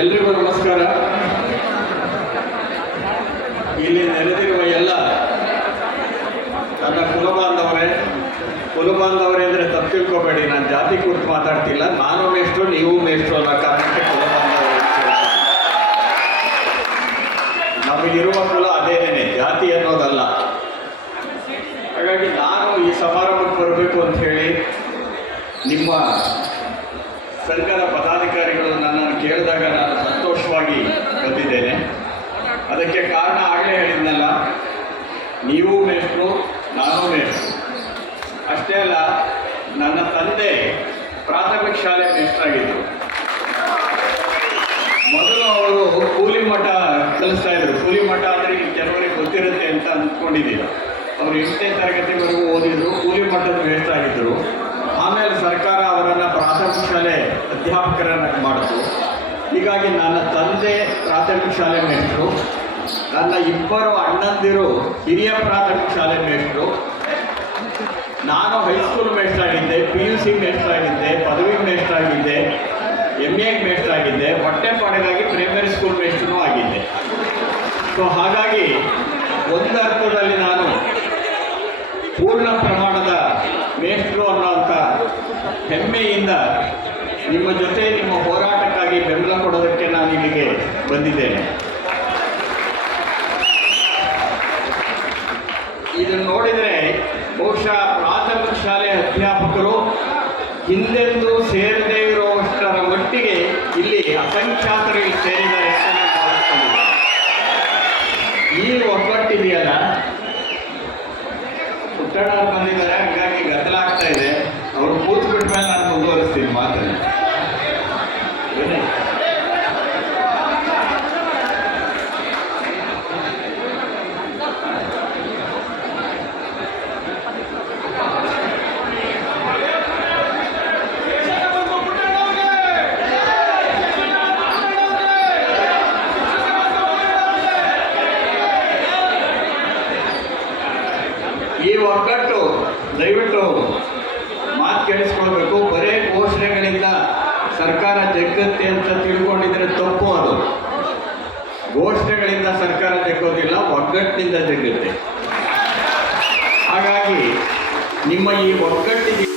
ಎಲ್ರಿಗೂ ನಮಸ್ಕಾರ ಇಲ್ಲಿ ನೆರೆದಿರುವ ಎಲ್ಲ ನನ್ನ ಕುಲಬಾಂಧವರೇ ಕುಲಬಾಂಧವರೇ ಅಂದರೆ ತಪ್ಪು ತಿಳ್ಕೊಬೇಡಿ, ನಾನು ಜಾತಿ ಕುರಿತು ಮಾತಾಡ್ತಿಲ್ಲ ನಾನು ಮೇಷ್ಟ್ರು ನೀವು ಮೇಷ್ಟ್ರು ಅನ್ನೋ ಕಾರಣಕ್ಕೆ ಹೇಳ್ತೀನಿ. ನಮಗಿರುವ ಕುಲ ಅದೇನೇನೆ, ಜಾತಿ ಅನ್ನೋದಲ್ಲ ಹಾಗಾಗಿ ನಾನು ಈ ಸಮಾರಂಭಕ್ಕೆ ಬರಬೇಕು ಅಂತ ಹೇಳಿ ನಿಮ್ಮ ಸಂಘದ ಅದಕ್ಕೆ ಕಾರಣ ಆಗಲೇ ಹೇಳಿದ್ನಲ್ಲ, ನೀವು ಮೇಷ್ಟ್ರು, ನಾನು ಮೇಷ್ಟ್ರು. ಅಷ್ಟೇ ಅಲ್ಲ, ನನ್ನ ತಂದೆ ಪ್ರಾಥಮಿಕ ಶಾಲೆ ಮೇಷ್ಟ್ರಾಗಿದ್ದರು. ಮೊದಲು ಅವರು ಕೂಲಿ ಮಠ ಕಲಿಸ್ತಾ ಇದ್ರು. ಕೂಲಿ ಮಠ ಅಂದರೆ ಈಗ ಕೆಲವರಿಗೆ ಗೊತ್ತಿರುತ್ತೆ ಅಂತ ಅಂದ್ಕೊಂಡಿದ್ದೀವಿ. ಅವರು ಎಂಟನೇ ತರಗತಿವರೆಗೂ ಓದಿದ್ರು, ಕೂಲಿ ಮಠದ ಮೇಷ್ಟ್ರಾಗಿದ್ದರು. ಆಮೇಲೆ ಸರ್ಕಾರ ಅವರನ್ನು ಪ್ರಾಥಮಿಕ ಶಾಲೆ ಅಧ್ಯಾಪಕರನ್ನಾಗಿ ಮಾಡಿತು ಹೀಗಾಗಿ ನನ್ನ ತಂದೆ ಪ್ರಾಥಮಿಕ ಶಾಲೆ ಮೇಷ್ಟ್ರು. ನನ್ನ ಇಬ್ಬರು ಅಣ್ಣಂದಿರು ಹಿರಿಯ ಪ್ರಾಥಮಿಕ ಶಾಲೆ ಮೇಷ್ಟ್ರು. ನಾನು ಹೈಸ್ಕೂಲ್ ಮೇಷ್ಟ್ರಾಗಿದ್ದೆ ಪಿ ಯು ಸಿ ಮೇಷ್ಟ್ರಾಗಿದ್ದೆ, ಪದವಿ ಮೇಷ್ಟ್ರಾಗಿದ್ದೆ ಎಂ ಎ ಮೇಷ್ಟ್ರ್ ಆಗಿದ್ದೆ ಹೊಟ್ಟೆ ಪಾಡಿಗಾಗಿ ಪ್ರೈಮರಿ ಸ್ಕೂಲ್ ಮೇಷ್ಟ್ರೂ ಆಗಿದ್ದೆ. ಸೊ ಹಾಗಾಗಿ ಒಂದು ಅರ್ಥದಲ್ಲಿ ನಾನು ಪೂರ್ಣ ಪ್ರಮಾಣದ ಮೇಷ್ಟ್ರು ಅನ್ನೋಂಥ ಹೆಮ್ಮೆಯಿಂದ ನಿಮ್ಮ ಜೊತೆ ನಿಮ್ಮ ಹೋರಾಟಕ್ಕಾಗಿ ಬೆಂಬಲ ಕೊಡೋದಕ್ಕೆ ನಾನು ಇಲ್ಲಿಗೆ ಬಂದಿದ್ದೇನೆ. ಇದನ್ನು ನೋಡಿದರೆ ಬಹುಶಃ ಪ್ರಾಥಮಿಕ ಶಾಲೆ ಅಧ್ಯಾಪಕರು ಹಿಂದೆಂದೂ ಸೇರದೇ ಇರುವಷ್ಟರ ಮಟ್ಟಿಗೆ ಇಲ್ಲಿ ಅಸಂಖ್ಯಾತರು ಸೇರಿದ್ದಾರೆ ಅಂತ. ಈ ಒಗ್ಗಟ್ಟಿದೆಯಲ್ಲ ಉತ್ತರ ಬಂದಿದ್ದಾರೆ, ಹಂಗಾಗಿ ಗದ್ದಲ ಆಗ್ತಾ ಇದೆ. ಅವರು ಕೂತ್ ಮೇಲೆ ನಾನು ಮುಂದುವರಿಸ್ತೀನಿ ಮಾತನ್ನ ಒಗ್ಗಟ್ಟು, ದಯವಿಟ್ಟು ಮಾತು ಕೇಳಿಸ್ಕೊಳ್ಬೇಕು. ಬರೇ ಘೋಷಣೆಗಳಿಂದ ಸರ್ಕಾರ ಜಗ್ಗತ್ತೆ ಅಂತ ತಿಳ್ಕೊಂಡಿದ್ರೆ ತಪ್ಪು ಅದು. ಘೋಷಣೆಗಳಿಂದ ಸರ್ಕಾರ ಜಗ್ಗೋದಿಲ್ಲ, ಒಗ್ಗಟ್ಟಿನಿಂದ ಜಗ್ಗುತ್ತೆ. ಹಾಗಾಗಿ ನಿಮ್ಮ ಈ ಒಗ್ಗಟ್ಟಿದೆಯಲ್ಲ